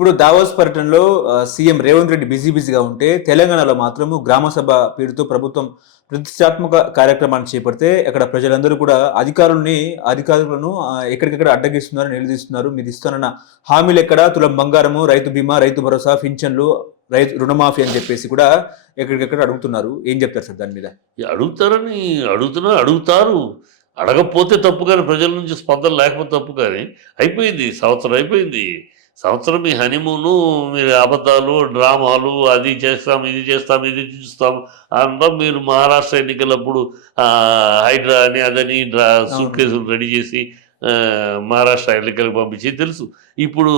ఇప్పుడు దావోస్ పర్యటనలో CM Revanth Reddy busy బిజీగా ఉంటే తెలంగాణలో మాత్రము గ్రామ సభ పేరుతో ప్రభుత్వం ప్రతిష్టాత్మక కార్యక్రమాన్ని చేపడితే అక్కడ ప్రజలందరూ కూడా అధికారుల్ని అధికారులను ఎక్కడికక్కడ ఎక్కడికెక్కడ అడ్డగిస్తున్నారు నిలదీస్తున్నారు మీరు ఇస్తానన్న హామీలు ఎక్కడ? తులం బంగారము రైతు బీమా రైతు భరోసా పింఛన్లు రైతు రుణమాఫీ అని చెప్పేసి కూడా ఎక్కడికక్కడ అడుగుతున్నారు. ఏం చెప్తారు సార్ దాని మీద? అడుగుతారని అడుగుతున్నా అడుగుతారు. అడగకపోతే తప్పు కానీ ప్రజల నుంచి స్పందన లేకపోతే తప్పు కానీ అయిపోయింది సంవత్సరం అయిపోయింది. సంవత్సరం మీ హనీమూను మీరు అబద్ధాలు డ్రామాలు అది చేస్తాం ఇది చేస్తాం ఇది చూస్తాం అనడం మీరు మహారాష్ట్ర ఎన్నికలప్పుడు హైడ్రా అని అదని డ్రా సూట్ కేసులు రెడీ చేసి మహారాష్ట్ర ఎన్నికలకు పంపించి తెలుసు. ఇప్పుడు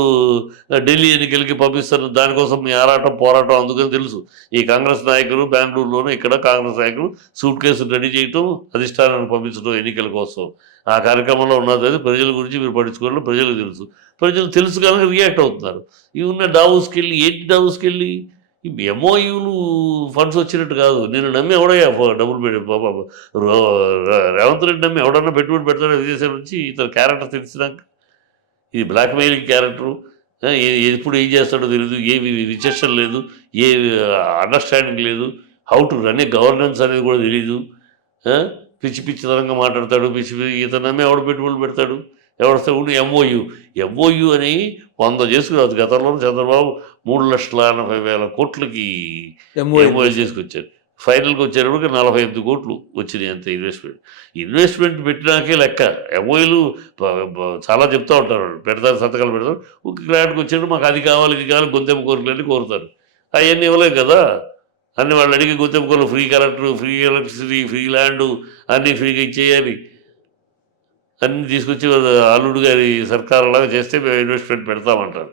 ఢిల్లీ ఎన్నికలకి పంపిస్తున్న దానికోసం మీ ఆరాటం పోరాటం అందుకని తెలుసు. ఈ కాంగ్రెస్ నాయకులు బెంగళూరులోనూ ఇక్కడ కాంగ్రెస్ నాయకులు సూట్ కేసులు రెడీ చేయటం అధిష్టానాన్ని పంపించడం ఎన్నికల కోసం. ఆ కార్యక్రమంలో ఉన్నది అది. ప్రజల గురించి మీరు పట్టించుకోవడం ప్రజలకు తెలుసు. ప్రజలు తెలుసు కనుక రియాక్ట్ అవుతున్నారు. ఇవి ఉన్న డావుస్కి వెళ్ళి ఏంటి డావుస్కి వెళ్ళి ఈ ఎంఓయూలు ఫండ్స్ వచ్చినట్టు కాదు. నేను నమ్మి ఎవడయ్యా? డబ్బులు పెట్టి పాప రేవంత్ రెడ్డి నమ్మి ఎవడన్నా పెట్టుబడి పెడతాడో విదేశం నుంచి ఇతను క్యారెక్టర్ తెలిసినాక. ఇది బ్లాక్మెయిలింగ్ క్యారెక్టరు ఎప్పుడు ఏం చేస్తాడో తెలియదు ఏమి రిసెప్షన్ లేదు. ఏ అండర్స్టాండింగ్ లేదు. How to run a governance అనేది కూడా తెలియదు పిచ్చి పిచ్చి తరంగా మాట్లాడతాడు. పిచ్చి పిచ్చి ఇతను నమ్మి ఎవడు పెట్టుబడులు పెడతాడు? ఎవరిస్తే ఉండి ఎంఓయు ఎంఓయు అని వంద చేసుకురాదు గతంలో చంద్రబాబు మూడు లక్షల ఎనభై వేల కోట్లకి ఎంఓయు చేసుకొచ్చారు. ఫైనల్కి వచ్చేటప్పటికి నలభై ఎనిమిది కోట్లు వచ్చినాయి అంత ఇన్వెస్ట్మెంట్ ఇన్వెస్ట్మెంట్ పెట్టినాకే లెక్క. ఎంఓయూలు చాలా చెప్తా ఉంటారు. పెడతారు సంతకాలు పెడతారు. ఒక గ్రాంట్కి వచ్చేటప్పుడు మాకు అది కావాలి ఇది కావాలి గొంతెమ్మ కోరికలని కోరుతారు. అవన్నీ ఇవ్వలేదు కదా? అన్ని వాళ్ళు అడిగి గొంతెమ్మ కోరికలు free collector free electricity free land అన్నీ ఫ్రీగా ఇచ్చేయాలి. అన్నీ తీసుకొచ్చి అల్లుడు గారి సర్కారులాగా చేస్తే మేము ఇన్వెస్ట్మెంట్ పెడతామంటారు.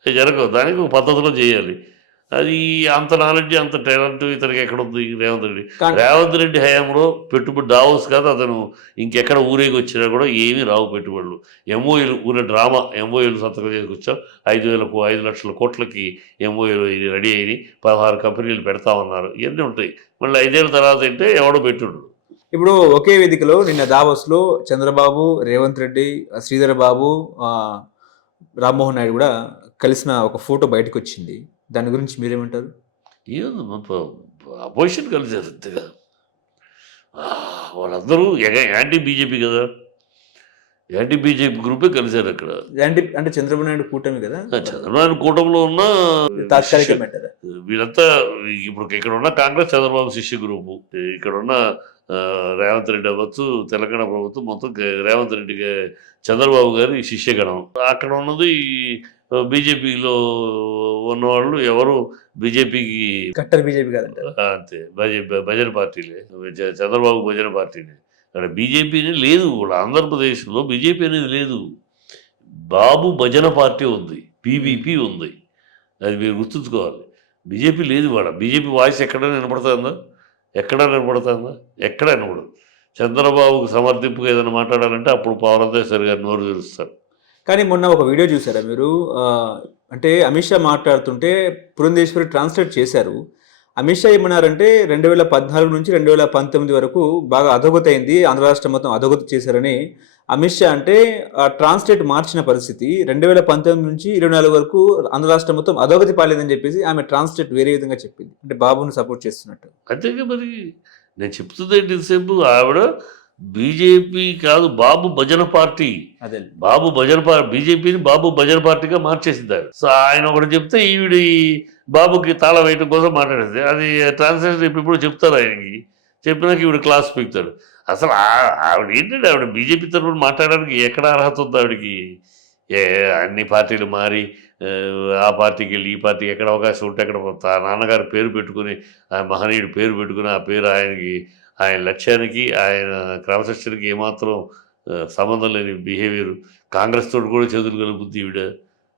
అది జరగదు. దానికి ఒక పద్ధతిలో చేయాలి. అది అంత నాలెడ్జ్ అంత టాలెంట్ ఇతనికి ఎక్కడ ఉంది? రేవంత్ రెడ్డి. రేవంత్ రెడ్డి హయాంలో పెట్టుబడి దావోస్ కాదు అతను ఇంకెక్కడ ఊరేగి వచ్చినా కూడా ఏమీ రావు పెట్టుబడులు. ఎంఓఏలు ఊరే డ్రామా ఎంఓఏలు సంతకం చేసుకొచ్చాం. ఐదు వేలకు ఐదు లక్షల కోట్లకి ఎంఓఏలు ఇది రెడీ అయ్యి పదహారు కంపెనీలు పెడతామన్నారు. ఇవన్నీ ఉంటాయి. మళ్ళీ ఐదేళ్ళ తర్వాత అంటే ఎవడో పెట్టుడు. ఇప్పుడు ఒకే వేదికలో నిన్న దావోస్లో చంద్రబాబు రేవంత్ రెడ్డి శ్రీధర్ బాబు రామ్మోహన్ నాయుడు కూడా కలిసిన ఒక ఫోటో బయటకు వచ్చింది దాని గురించి మీరేమంటారు? అపోజిషన్ కలిసారు అంతేగా. వాళ్ళందరూ యాంటీ బీజేపీ కదా. యాంటీ బీజేపీ గ్రూపే కలిశారు అక్కడ? అంటే అంటే చంద్రబాబు నాయుడు కూటమి కదా? చంద్రబాబు కూటమిలో ఉన్న తాత్కాలిక వీళ్ళంతా ఇప్పుడు ఇక్కడ ఉన్న కాంగ్రెస్ చంద్రబాబు శిష్య గ్రూపు. ఇక్కడ ఉన్న రేవంత్ రెడ్డి అవ్వచ్చు తెలంగాణ ప్రభుత్వం మొత్తం రేవంత్ రెడ్డికి చంద్రబాబు గారి శిష్యగణం అక్కడ ఉన్నది బీజేపీలో ఉన్నవాళ్ళు ఎవరు? బీజేపీకి కట్టర్ బీజేపీ కాదంటారు. అంతే. భజ భజన పార్టీలే. చంద్రబాబు భజన పార్టీనే. అక్కడ బీజేపీని లేదు కూడా. ఆంధ్రప్రదేశ్లో బీజేపీ అనేది లేదు. బాబు భజన పార్టీ ఉంది పీబీపీ ఉంది. అది మీరు గుర్తుంచుకోవాలి. బీజేపీ లేదు వాడ. బీజేపీ వాయిస్ ఎక్కడైనా వినపడుతుందా? ఎక్కడ వినపడుతుందా? ఎక్కడ వినపడదు. చంద్రబాబుకు సమర్థింపుగా ఏదైనా మాట్లాడాలంటే అప్పుడు పవనంతేశ్వరి గారు నోరు తెలుస్తారు కానీ మొన్న ఒక వీడియో చూసారా మీరు? అంటే అమిత్ షా మాట్లాడుతుంటే పురంధేశ్వరి ట్రాన్స్లేట్ చేశారు. అమిత్ షా ఏమన్నారంటే రెండు వేల పద్నాలుగు నుంచి రెండు వేల పంతొమ్మిది వరకు బాగా అధోగతి అయింది ఆంధ్ర రాష్ట్రం మొత్తం అధోగతి చేశారని. అమిత్ షా అంటే ఆ ట్రాన్స్లేట్ మార్చిన పరిస్థితి రెండు వేల పంతొమ్మిది నుంచి ఇరవై నాలుగు వరకు ఆంధ్ర రాష్ట్రం మొత్తం అధోగతి పాలేదని చెప్పేసి ఆమె ట్రాన్స్లేట్ వేరే విధంగా చెప్పింది. అంటే బాబుని సపోర్ట్ చేస్తున్నట్టు. అంతేగా మరి నేను చెప్తుంది ఏంటి ఆవిడ బీజేపీ కాదు బాబు భజన పార్టీ. అదే. బాబు భజన పార్టీ బీజేపీని బాబు భజన పార్టీగా మార్చేసింది ఆయన సో ఆయన ఒకటి చెప్తే ఈవిడ బాబుకి తాళం వేయటం కోసం మాట్లాడేది. అది ట్రాన్స్లేషన్ ఇప్పుడు చెప్తారు ఆయనకి. చెప్పినాక ఈవిడ క్లాస్ పీకుతాడు. అసలు ఆవిడ ఏంటంటే ఆవిడ బీజేపీ తరఫున మాట్లాడడానికి ఎక్కడ అర్హత ఉంది ఆవిడకి? ఏ అన్ని పార్టీలు మారి ఆ, పార్టీకి వెళ్ళి ఈ పార్టీకి ఎక్కడ అవకాశం ఉంటే అక్కడ నాన్నగారి పేరు పెట్టుకుని ఆ మహనీయుడి పేరు పెట్టుకుని ఆ పేరు ఆయనకి ఆయన లక్ష్యానికి ఆయన క్రమశిక్షణకి ఏమాత్రం సంబంధం లేని బిహేవియర్ కాంగ్రెస్ తోటి కూడా చదువులు కలుపుద్ది ఈవిడ.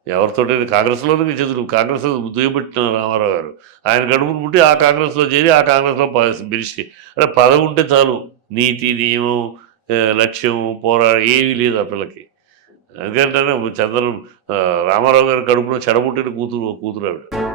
ఎవరితోటైనా కాంగ్రెస్లోనే చదువులు కాంగ్రెస్ దుయ్యబెట్టిన రామారావు గారు. ఆయన గడుపును పుట్టి ఆ కాంగ్రెస్లో చేరి ఆ కాంగ్రెస్లో బిరిసి అంటే పదవి ఉంటే చాలు. నీతి నియమం లక్ష్యం పోరాటం ఏమీ లేదు ఆ పిల్లకి. ఎందుకంటే చంద్ర రామారావు గారి కడుపులో చెడబుట్టిన కూతురు కూతురు ఆవిడ.